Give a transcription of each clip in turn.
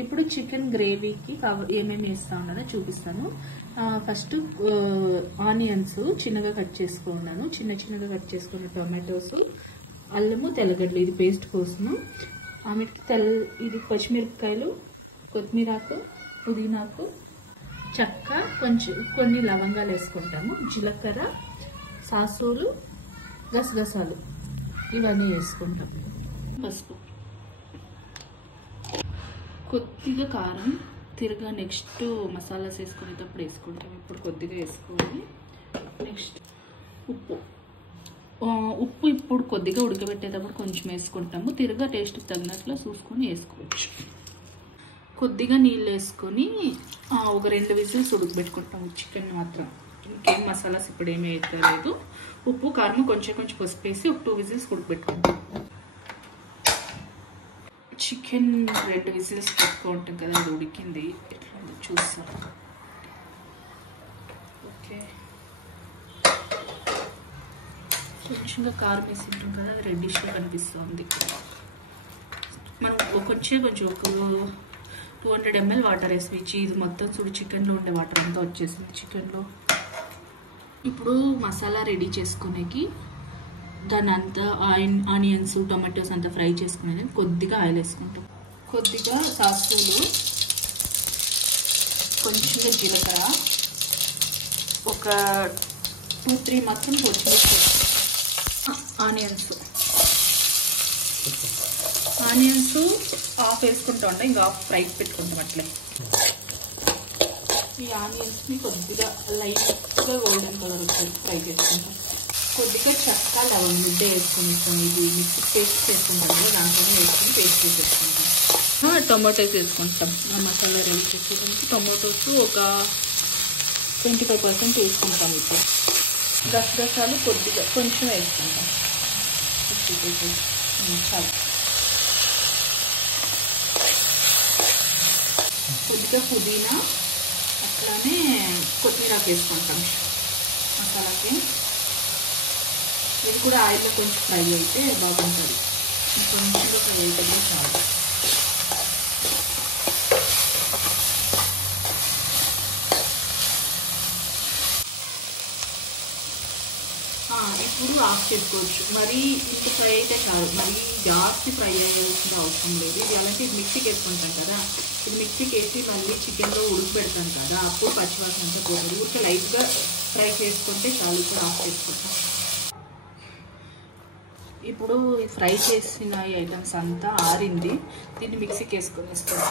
ఇప్పుడు చికెన్ గ్రేవీకి ఏమేమి వేస్తా ఉన్నదో చూపిస్తాను. ఫస్ట్ ఆనియన్స్ చిన్నగా కట్ చేసుకున్నాను, చిన్నగా కట్ చేసుకున్న టొమాటోస్, అల్లము, తెల్లగడ్డలు ఇది పేస్ట్ కోసము. ఆమెకి ఇది పచ్చిమిరపకాయలు, కొత్తిమీరాకు, పుదీనాకు, చెక్క, కొన్ని లవంగాలు వేసుకుంటాము, జీలకర్ర, సాసులు, గసగసాలు ఇవన్నీ వేసుకుంటాం. పసుపు, కొద్దిగా కారం, తిరగా నెక్స్ట్ మసాలాస్ వేసుకునేటప్పుడు వేసుకుంటాం. ఇప్పుడు కొద్దిగా వేసుకోవాలి. నెక్స్ట్ ఉప్పు ఇప్పుడు కొద్దిగా ఉడకబెట్టేటప్పుడు కొంచెం వేసుకుంటాము. తిరగా టేస్ట్ తగినట్లు చూసుకొని వేసుకోవచ్చు. కొద్దిగా నీళ్ళు వేసుకొని ఒక 2 విజిల్స్ ఉడకబెట్టుకుంటాము చికెన్ మాత్రం. ఇంకేం మసాలాస్ ఇప్పుడు ఏమీ వేయలేదు. ఉప్పు కారం కొంచెం పసుపు వేసి ఒక 2 విజిల్స్ ఉడకబెట్టుకుంటాం. చికెన్ 2 విజిల్స్ పెట్టుకుంటాం కదా, అది ఉడికింది. ఎట్లా చూస్తాం. ఓకే, కొంచెంగా కారం వేసి ఉంటాం కదా, అది రెడ్డిష్గా కనిపిస్తుంది. మనం కొంచెం ఒక 200 ml వాటర్ వేసి ఇది మొత్తం చూడు చికెన్లో ఉండే వాటర్ అంతా వచ్చేసింది చికెన్లో. ఇప్పుడు మసాలా రెడీ చేసుకునేకి దాని అంతా ఆనియన్స్, టొమాటోస్ అంతా ఫ్రై చేసుకునేది కొద్దిగా ఆయిల్ వేసుకుంటాం. కొద్దిగా సాసులు, కొంచెంగా జీలకర్ర, ఒక 2-3 మాత్రం కొత్తిమీర, ఆనియన్స్ హాఫ్ వేసుకుంటా ఉంటాం, ఇంకా హాఫ్ ఫ్రై పెట్టుకుంటాం. అట్లే ఈ ఆనియన్స్ని కొద్దిగా లైట్గా గోల్డెన్ కలర్ వచ్చేది ఫ్రై చేసుకుంటాం. కొద్దిగా చెక్క, లవంగ ముద్ద వేసుకుంటాం. ఇది మిక్సీ పేస్ట్ చేసుకుంటాం కదా, దాంట్లో వేసుకొని పేస్ట్ చేసేసుకుంటాం. టొమాటోస్ వేసుకుంటాం. మసాలా రెడీ చేసుకోవడానికి టొమాటోస్ ఒక 25% వేసుకుంటాం. ఇప్పుడు గసగసాలు కొద్దిగా కొంచెం వేసుకుంటాం. చాలు. కొద్దిగా పుదీనా, అట్లానే కొత్తిమీరాకు వేసుకుంటాం మసాలాకి. ఇది కూడా ఆయిల్లో కొంచెం ఫ్రై అయితే బాగుంటుంది. కొంచెంగా ఫ్రై అయితే చాలు. ఇప్పుడు ఆఫ్ చేసుకోవచ్చు. మరి ఇంత ఫ్రై అయితే చాలు, మరి జాస్తి ఫ్రై అయ్యాల్సిన అవసరం లేదు. ఇది అలాంటి మిక్సీకి వేసుకుంటాం కదా, ఇది మిక్సీకి వేసి మళ్ళీ చికెన్లో ఉడకబెడతాం కదా, అప్పుడు పచ్చివాసన అంతా పోతుంది. ఊరికే లైట్గా ఫ్రై చేసుకుంటే చాలు. ఇప్పుడు ఆఫ్ చేసుకుంటాం. ఇప్పుడు ఫ్రై చేసిన ఐటమ్స్ అంతా ఆరింది. దీన్ని మిక్సీకి వేసుకొని వేస్తాం.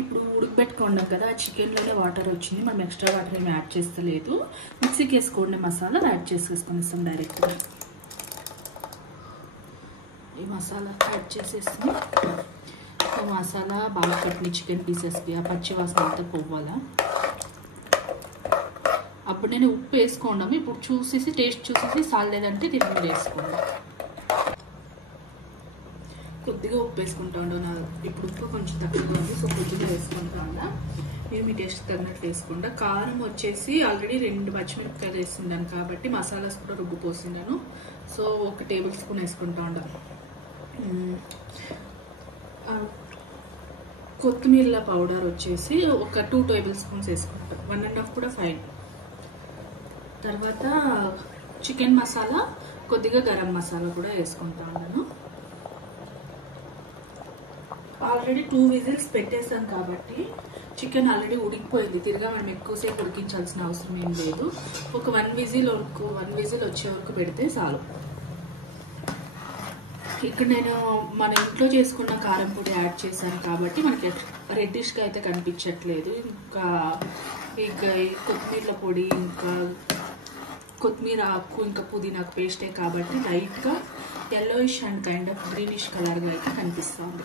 ఇప్పుడు ఉడకబెట్టుకున్నాం కదా, చికెన్లోనే వాటర్ వచ్చింది. మనం ఎక్స్ట్రా వాటర్ ఏమి యాడ్ చేస్తలేదు. మిక్సీకి వేసుకోండి మసాలా యాడ్ చేసేసుకొని ఇస్తాం డైరెక్ట్గా. ఈ మసాలా యాడ్ చేసేస్తాం. మసాలా బాగా పట్టిన చికెన్ పీసెస్కి ఆ పచ్చి వాసన అంతా పోవాలా. అప్పుడు నేను ఉప్పు వేసుకోండాము. ఇప్పుడు చూసేసి టేస్ట్ చూసేసి సాలేదంటే దీన్ని మీరు వేసుకోండి. కొద్దిగా ఉప్పు వేసుకుంటా ఉండు. ఇప్పుడు ఉప్పు కొంచెం తక్కువగా ఉంది, సో కొద్దిగా వేసుకుంటా ఉందా. మీరు మీ టేస్ట్ తగినట్లు వేసుకుంటా. కారం వచ్చేసి ఆల్రెడీ 2 పచ్చిమిరపకాయలు వేసిండాను కాబట్టి మసాలాస్ కూడా రుబ్బు పోసిండాను. సో 1 టేబుల్ స్పూన్ వేసుకుంటా ఉండా. కొత్తిమీర పౌడర్ వచ్చేసి ఒక 2 టేబుల్ స్పూన్స్ వేసుకుంటాం. 1.5 కూడా ఫైన్. తర్వాత చికెన్ మసాలా, కొద్దిగా గరం మసాలా కూడా వేసుకుంటా ఉన్నాను. ఆల్రెడీ 2 విజిల్స్ పెట్టేసాం కాబట్టి చికెన్ ఆల్రెడీ ఉడికిపోయింది. తిరిగా మనం ఎక్కువసేపు ఉడికించాల్సిన అవసరం ఏం లేదు. ఒక 1 విజిల్ వచ్చే వరకు పెడితే చాలు. ఇక్కడ నేను మన ఇంట్లో చేసుకున్న కారం పొడి యాడ్ చేశాను కాబట్టి మనకి రెడ్డిష్గా అయితే కనిపించట్లేదు. ఇంకా కొత్తిమీర పొడి, ఇంకా కొత్తిమీర ఆకు, ఇంకా పుదీనాకు పేస్టే కాబట్టి లైట్గా yellowish and kind of greenish కలర్గా అయితే కనిపిస్తుంది.